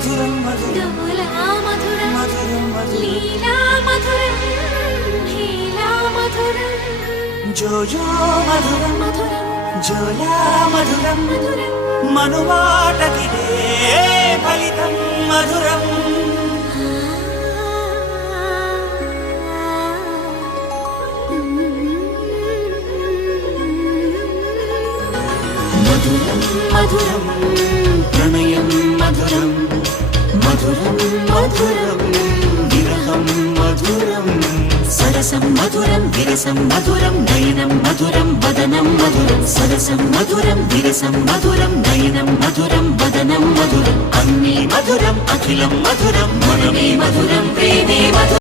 మధురం మధురం మధురం మధురం లీలా మధురం హీలా మధురం జోజో మధురం మధురం జోలా మధురం మధురం మనువాటకిదే ఫలితం మధురం మధురం మధురం ప్రణయం మధురం మధురం మధురం విరహం మధురం సరసం మధురం విరసం మధురం నయనం మధురం వదనం మధురం సరసం మధురం విరసం మధురం నయనం మధురం వదనం మధురం అన్నీ మధురం అఖిలం మధురం మనమే మధురం ప్రేమే మధురం